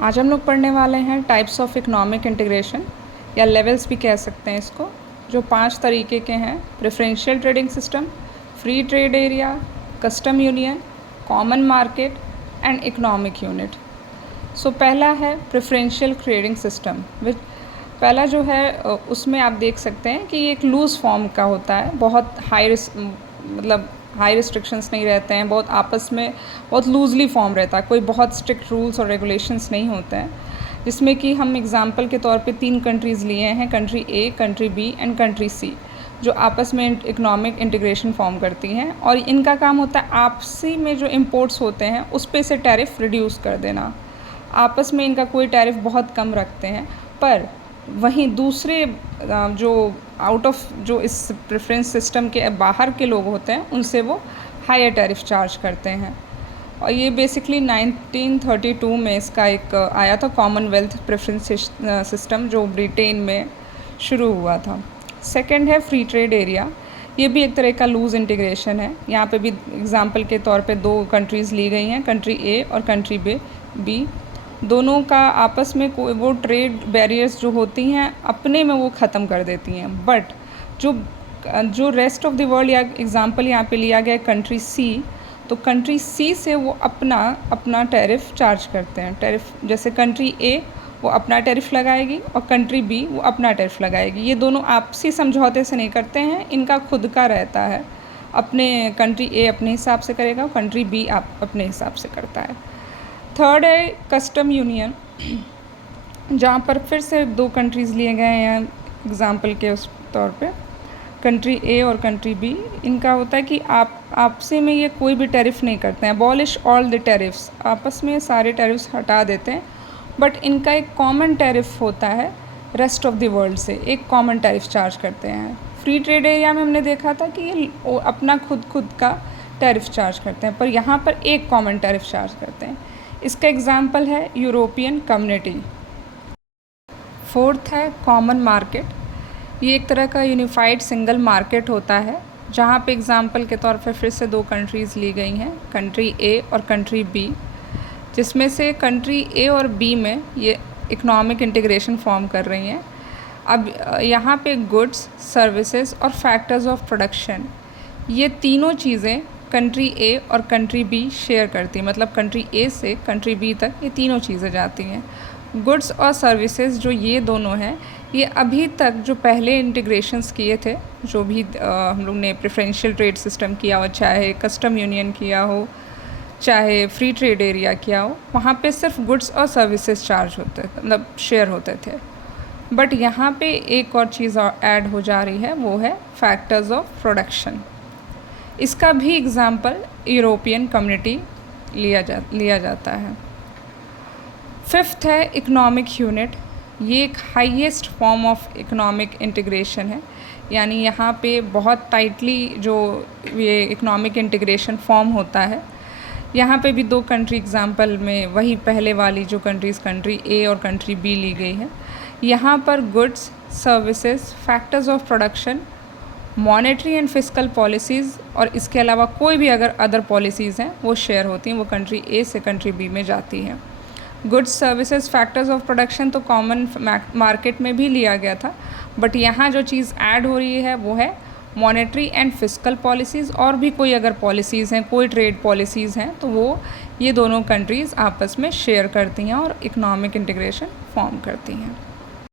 आज हम लोग पढ़ने वाले हैं टाइप्स ऑफ इकोनॉमिक इंटीग्रेशन या लेवल्स भी कह सकते हैं इसको, जो 5 तरीके के हैं। Preferential trading system, free trade area, custom union, common market and economic unit. So पहला है प्रेफरेंशियल ट्रेडिंग सिस्टम, विच पहला जो है उसमें आप देख सकते हैं कि ये एक लूज़ फॉर्म का होता है। बहुत हाई रिस्ट्रिक्शंस नहीं रहते हैं, बहुत आपस में बहुत लूज़ली फॉर्म रहता है, कोई बहुत स्ट्रिक्ट रूल्स और रेगुलेशंस नहीं होते हैं। जिसमें कि हम एग्जांपल के तौर पे 3 कंट्रीज़ लिए हैं, country A, country B and country C, जो आपस में इकोनॉमिक इंटीग्रेशन फॉर्म करती हैं। और इनका काम होता है आपसी में जो इम्पोर्ट्स होते हैं उस पे से टैरिफ रिड्यूस कर देना। आपस में इनका कोई टैरिफ बहुत कम रखते हैं, पर वहीं दूसरे जो आउट ऑफ जो इस प्रेफरेंस सिस्टम के बाहर के लोग होते हैं उनसे वो हायर टैरिफ चार्ज करते हैं। और ये बेसिकली 1932 में इसका एक आया था कॉमनवेल्थ प्रेफरेंस सिस्टम, जो ब्रिटेन में शुरू हुआ था। सेकंड है फ्री ट्रेड एरिया। ये भी एक तरह का लूज़ इंटीग्रेशन है। यहाँ पे भी एग्जांपल के तौर पे 2 कंट्रीज़ ली गई हैं, कंट्री ए और कंट्री बी। दोनों का आपस में कोई वो ट्रेड बैरियर्स जो होती हैं अपने में वो ख़त्म कर देती हैं। बट जो रेस्ट ऑफ द वर्ल्ड, या एग्ज़ाम्पल यहाँ पे लिया गया कंट्री सी, तो कंट्री सी से वो अपना टैरिफ चार्ज करते हैं। टैरिफ जैसे कंट्री ए वो अपना टैरिफ लगाएगी और कंट्री बी वो अपना टैरिफ लगाएगी। ये दोनों आपसी समझौते से नहीं करते हैं, इनका खुद का रहता है। अपने कंट्री ए अपने हिसाब से करेगा और कंट्री बी अपने हिसाब से करता है। थर्ड है कस्टम यूनियन, जहाँ पर फिर से 2 कंट्रीज़ लिए गए हैं एग्ज़ाम्पल के उस तौर पे, कंट्री ए और कंट्री बी। इनका होता है कि आपसे में ये कोई भी टैरिफ नहीं करते हैं, अबॉलिश ऑल द टैरिफ्स, आपस में सारे टैरिफ्स हटा देते हैं। बट इनका एक कॉमन टैरिफ होता है रेस्ट ऑफ द वर्ल्ड से, एक कॉमन टैरिफ चार्ज करते हैं। फ्री ट्रेड एरिया में हमने देखा था कि ये अपना खुद का टैरिफ चार्ज करते हैं, पर यहाँ पर एक कॉमन टैरिफ चार्ज करते हैं। इसका एग्ज़ाम्पल है यूरोपियन कम्युनिटी। फोर्थ है कॉमन मार्केट। ये एक तरह का यूनिफाइड सिंगल मार्केट होता है, जहाँ पे एग्ज़ाम्पल के तौर पर फिर से 2 कंट्रीज़ ली गई हैं, कंट्री ए और कंट्री बी, जिसमें से कंट्री ए और बी में ये इकोनॉमिक इंटीग्रेशन फॉर्म कर रही हैं। अब यहाँ पे गुड्स, सर्विसेज और फैक्टर्स ऑफ प्रोडक्शन, ये तीनों चीज़ें कंट्री ए और कंट्री बी शेयर करती हैं। मतलब कंट्री ए से कंट्री बी तक ये तीनों चीज़ें जाती हैं। गुड्स और सर्विसेज जो ये दोनों हैं, ये अभी तक जो पहले इंटीग्रेशंस किए थे, जो भी हम लोग ने प्रेफरेंशियल ट्रेड सिस्टम किया हो, चाहे कस्टम यूनियन किया हो, चाहे फ्री ट्रेड एरिया किया हो, वहाँ पे सिर्फ गुड्स और सर्विसेज चार्ज होते थे, मतलब शेयर होते थे। बट यहाँ पे एक और चीज़ ऐड हो जा रही है, वो है फैक्टर्स ऑफ प्रोडक्शन। इसका भी एग्ज़ाम्पल यूरोपियन कम्युनिटी लिया जाता है। फिफ्थ है इकोनॉमिक यूनिट। ये एक highest form of economic integration है, यानी यहाँ पे बहुत टाइटली जो ये इकोनॉमिक इंटीग्रेशन फॉर्म होता है। यहाँ पे भी 2 कंट्री एग्ज़ाम्पल में वही पहले वाली जो कंट्रीज़ कंट्री ए और कंट्री बी ली गई है। यहाँ पर goods, services, factors of production, monetary and fiscal policies और इसके अलावा कोई भी अगर अदर पॉलिसीज़ हैं वो शेयर होती हैं, वो कंट्री ए से कंट्री बी में जाती हैं। Goods, services, factors of production तो कॉमन मार्केट में भी लिया गया था, बट यहाँ जो चीज़ ऐड हो रही है वो है मॉनेटरी एंड फिस्कल पॉलिसीज़। और भी कोई अगर पॉलिसीज़ हैं, कोई ट्रेड पॉलिसीज़ हैं, तो वो ये दोनों कंट्रीज़ आपस में शेयर करती हैं और इकोनॉमिक इंटीग्रेशन फॉर्म करती हैं।